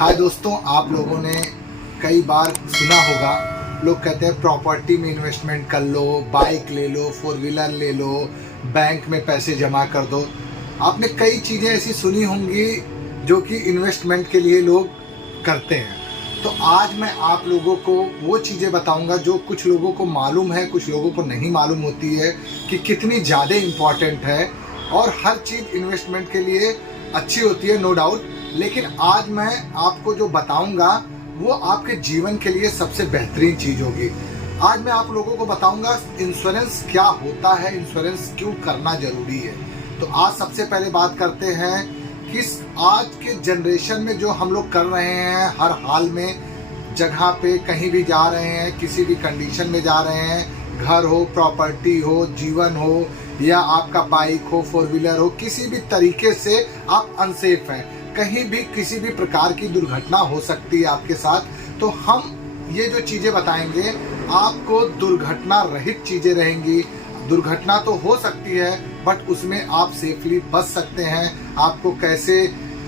हाय दोस्तों, आप लोगों ने कई बार सुना होगा, लोग कहते हैं प्रॉपर्टी में इन्वेस्टमेंट कर लो, बाइक ले लो, फोर व्हीलर ले लो, बैंक में पैसे जमा कर दो। आपने कई चीज़ें ऐसी सुनी होंगी जो कि इन्वेस्टमेंट के लिए लोग करते हैं। तो आज मैं आप लोगों को वो चीज़ें बताऊंगा जो कुछ लोगों को मालूम है, कुछ लोगों को नहीं मालूम होती है कि कितनी ज़्यादा इम्पॉर्टेंट है। और हर चीज़ इन्वेस्टमेंट के लिए अच्छी होती है, नो डाउट, लेकिन आज मैं आपको जो बताऊंगा वो आपके जीवन के लिए सबसे बेहतरीन चीज़ होगी। आज मैं आप लोगों को बताऊंगा इंश्योरेंस क्या होता है, इंश्योरेंस क्यों करना जरूरी है। तो आज सबसे पहले बात करते हैं कि आज के जनरेशन में जो हम लोग कर रहे हैं, हर हाल में, जगह पे कहीं भी जा रहे हैं, किसी भी कंडीशन में जा रहे हैं, घर हो, प्रॉपर्टी हो, जीवन हो, या आपका बाइक हो, फोर व्हीलर हो, किसी भी तरीके से आप अनसेफ हैं, कहीं भी किसी भी प्रकार की दुर्घटना हो सकती है आपके साथ। तो हम ये जो चीज़ें बताएंगे आपको दुर्घटना रहित चीज़ें रहेंगी। दुर्घटना तो हो सकती है बट उसमें आप सेफली बच सकते हैं। आपको कैसे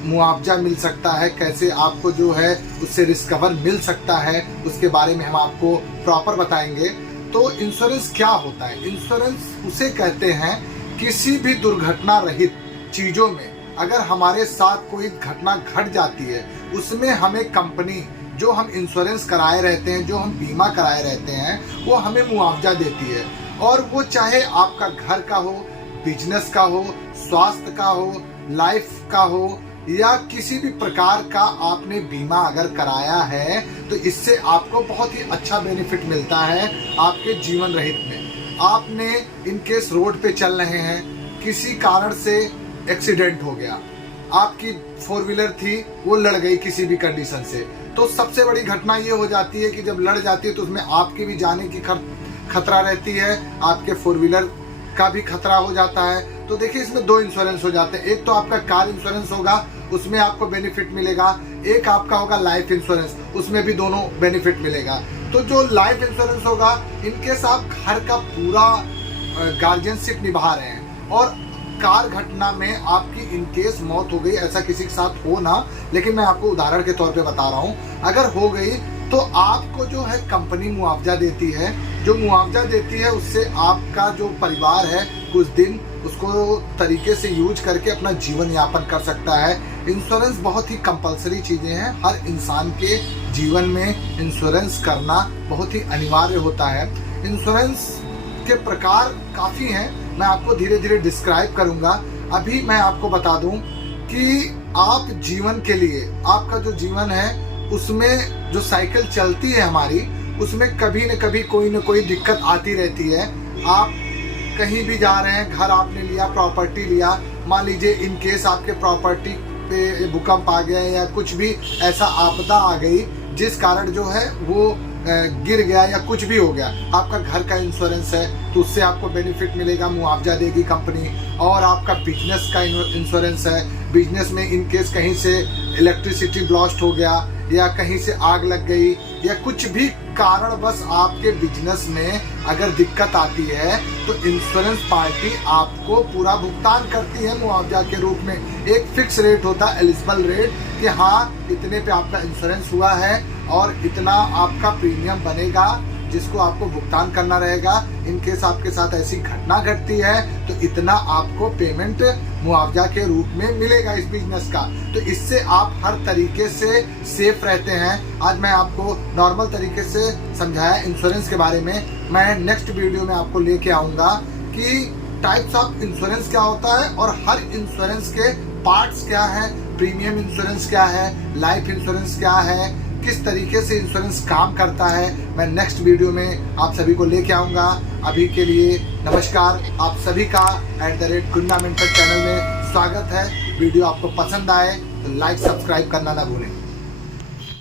मुआवजा मिल सकता है, कैसे आपको जो है उससे रिकवर मिल सकता है, उसके बारे में हम आपको प्रॉपर बताएंगे। तो इंश्योरेंस क्या होता है? इंश्योरेंस उसे कहते हैं किसी भी दुर्घटना रहित चीज़ों में अगर हमारे साथ कोई घटना घट जाती है, उसमें हमें कंपनी जो हम इंश्योरेंस कराए रहते हैं, जो हम बीमा कराए रहते हैं, वो हमें मुआवजा देती है। और वो चाहे आपका घर का हो, बिजनेस का हो, स्वास्थ्य का हो, लाइफ का हो, या किसी भी प्रकार का आपने बीमा अगर कराया है तो इससे आपको बहुत ही अच्छा बेनिफिट मिलता है आपके जीवन रहित में। आपने इन केस रोड पे चल रहे हैं, किसी कारण से एक्सीडेंट हो गया, आपकी फोर व्हीलर थी वो लड़ गई किसी भी कंडीशन से, तो सबसे बड़ी घटना ये हो जाती है कि जब लड़ जाती है तो उसमें आपकी भी जाने की खतरा रहती है, आपके फोर व्हीलर का भी खतरा हो जाता है। तो देखिए, इसमें दो इंश्योरेंस हो जाते हैं। एक तो आपका कार इंश्योरेंस होगा, उसमें आपको बेनिफिट मिलेगा। एक आपका होगा लाइफ इंश्योरेंस, उसमें भी दोनों बेनिफिट मिलेगा। तो जो लाइफ इंश्योरेंस होगा, इनकेस आप घर का पूरा गार्जियनशिप निभा रहे हैं और कार घटना में आपकी इनकेस मौत हो गई, ऐसा किसी के साथ हो ना, लेकिन मैं आपको उदाहरण के तौर पे बता रहा हूँ, अगर हो गई तो आपको जो है कंपनी मुआवजा देती है। जो मुआवजा देती है उससे आपका जो परिवार है कुछ दिन उसको तरीके से यूज करके अपना जीवन यापन कर सकता है। इंश्योरेंस बहुत ही कंपलसरी चीज़ें हैं, हर इंसान के जीवन में इंश्योरेंस करना बहुत ही अनिवार्य होता है। इंश्योरेंस के प्रकार काफ़ी हैं, मैं आपको धीरे धीरे डिस्क्राइब करूंगा। अभी मैं आपको बता दूं कि आप जीवन के लिए, आपका जो जीवन है उसमें जो साइकिल चलती है हमारी, उसमें कभी न कभी कोई न कोई दिक्कत आती रहती है। आप कहीं भी जा रहे हैं, घर आपने लिया, प्रॉपर्टी लिया, मान लीजिए इन केस आपके प्रॉपर्टी पे भूकंप आ गया या कुछ भी ऐसा आपदा आ गई जिस कारण जो है वो गिर गया या कुछ भी हो गया, आपका घर का इंश्योरेंस है तो उससे आपको बेनिफिट मिलेगा, मुआवजा देगी कंपनी। और आपका बिजनेस का इंश्योरेंस है, बिजनेस में इन केस कहीं से इलेक्ट्रिसिटी ब्लास्ट हो गया या कहीं से आग लग गई या कुछ भी कारण बस आपके बिजनेस में अगर दिक्कत आती है तो इंश्योरेंस पार्टी आपको पूरा भुगतान करती है मुआवजा के रूप में। एक फिक्स रेट होता है, एलिजिबल रेट, कि हाँ इतने पे आपका इंश्योरेंस हुआ है और इतना आपका प्रीमियम बनेगा जिसको आपको भुगतान करना रहेगा। इन केस आपके साथ ऐसी घटना घटती है तो इतना आपको पेमेंट मुआवजा के रूप में मिलेगा इस बिजनेस का। तो इससे आप हर तरीके से सेफ रहते हैं। आज मैं आपको नॉर्मल तरीके से समझाया इंश्योरेंस के बारे में। मैं नेक्स्ट वीडियो में आपको लेके आऊँगा कि टाइप्स ऑफ इंश्योरेंस क्या होता है और हर इंश्योरेंस के पार्ट्स क्या है, प्रीमियम इंश्योरेंस क्या है, लाइफ इंश्योरेंस क्या है, किस तरीके से इंश्योरेंस काम करता है। मैं नेक्स्ट वीडियो में आप सभी को लेके आऊँगा। अभी के लिए नमस्कार। आप सभी का @गुन्ना मेंटर चैनल में स्वागत है। वीडियो आपको पसंद आए तो लाइक सब्सक्राइब करना ना भूलें।